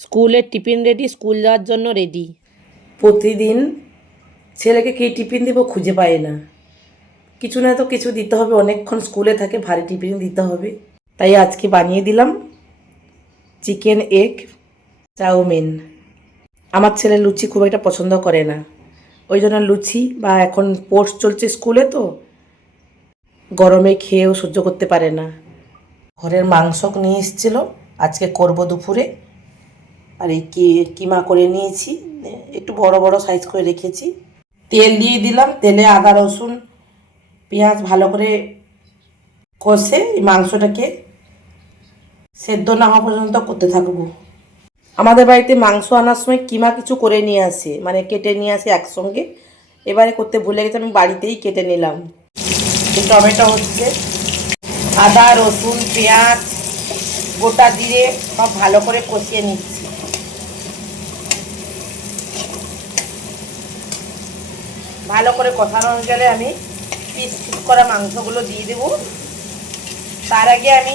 স্কুলের tiffin ready school যাওয়ার জন্য রেডি প্রতিদিন ছেলেকে কী টিফিন দেবো খুঁজে পায় না। কিছু না তো কিছু দিতে হবে, অনেকক্ষণ স্কুলে থাকে, ভারী টিফিন দিতে হবে। তাই আজকে বানিয়ে দিলাম চিকেন এগ চাউমিন। আমার ছেলে লুচি খুব একটা পছন্দ করে না। ওই জন্য লুচি বা এখন পোর্টস চলছে স্কুলে তো, গরমে খেয়েও সহ্য করতে পারে না। ঘরের মাংস নিয়ে এসেছিল, আজকে করব দুপুরে। আর এই কি, কিমা করে নিয়েছি একটু বড় বড় সাইজ করে রেখেছি। তেল দিয়ে দিলাম, তেলে আদা, রসুন, পেঁয়াজ ভালো করে কষে এই মাংসটাকে সেদ্ধ না হওয়া পর্যন্ত করতে থাকব। আমাদের বাড়িতে মাংস আনার সময় কিমা কিছু করে নিয়ে আসে মানে কেটে নিয়ে আসে একসঙ্গে। এবারে করতে ভুলে গেছে, আমি বাড়িতেই কেটে নিলাম। টমেটো হচ্ছে, আদা, রসুন, পেঁয়াজ, গোটা জিরে সব ভালো করে কষিয়ে নিচ্ছি। ভালো করে কষানো হয়ে গেলে আমি পিস করা মাংসগুলো দিয়ে দেব। তার আগে আমি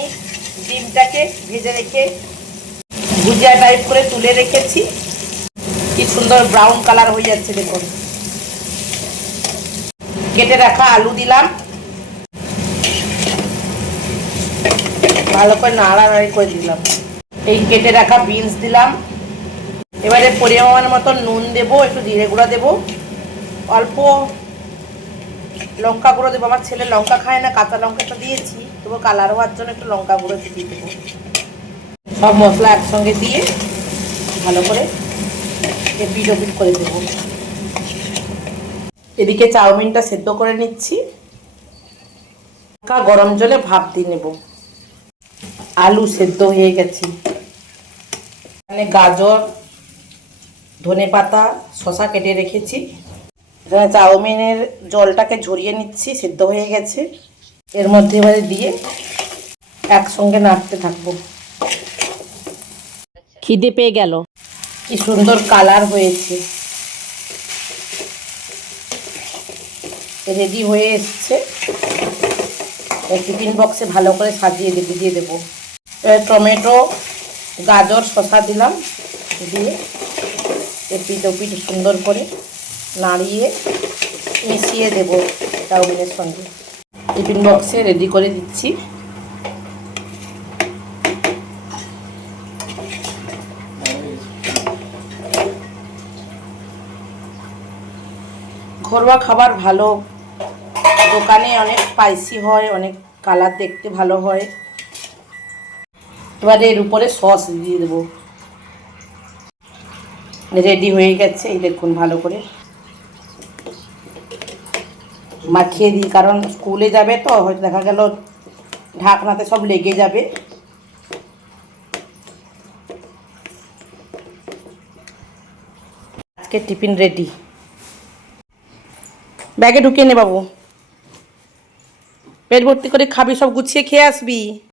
ডিমটাকে ভেজে রেখে ভুজিয়া টাইপ করে তুলে রেখেছি। কি সুন্দর ব্রাউন কালার হয়ে যাচ্ছে দেখুন। কেটে রাখা আলু দিলাম। ভালো করে নাড়ানাড়ি করে দিলাম। এই কেটে রাখা বিনস দিলাম। এবারে পরিমাণ মতো নুন দেবো, একটু জিরে গুঁড়া দেবো। অল্প লঙ্কা গুঁড়ো দেবো। আমার ছেলে লঙ্কা খায় না, কাঁচা লঙ্কাটা দিয়েছি। তবু কালার হওয়ার জন্য একটু লঙ্কা গুঁড়ো দিয়ে দেবো। সব মশলা একসঙ্গে দিয়ে ভালো করে পিট পিট করে দেবো। এদিকে চাউমিনটা সেদ্ধ করে নিচ্ছি। গরম জলে ভাপ দিয়ে নেব। আলু সেদ্ধ হয়ে গেছে। এখানে গাজর ধনে পাতা শশা কেটে রেখেছি। এখানে চাউমিনের জলটাকে ঝরিয়ে নিচ্ছি সেদ্ধ হয়ে গেছে। এর মধ্যে এবারে দিয়ে একসঙ্গে নাড়তে থাকব। খিদে পেয়ে গেল। কি সুন্দর কালার হয়েছে। রেডি হয়ে এসছে। টিফিন বক্সে ভালো করে সাজিয়ে দেবো দিয়ে দেবো। টমেটো গাজর শসা দিলাম দিয়ে এপিট ওপিট সুন্দর করে নাড়িয়ে মিশিয়ে দেব চাউমিনের সঙ্গে। টিফিন বক্সে রেডি করে দিচ্ছি। ঘরোয়া খাবার ভালো। দোকানে অনেক স্পাইসি হয়, অনেক কালার দেখতে ভালো হয়। এবারে এর উপরে সস দিয়ে দেবো। রেডি হয়ে গেছে, এই দেখুন ভালো করে। মাখিয়ে দিই, কারণ স্কুলে যাবে তো, হয়তো দেখা গেল ঢাকনাতে সব লেগে যাবে। আজকে টিফিন রেডি ব্যাগে ঢুকিয়ে নে বাবু। পেট ভর্তি করে খাবি, সব গুছিয়ে খেয়ে আসবি।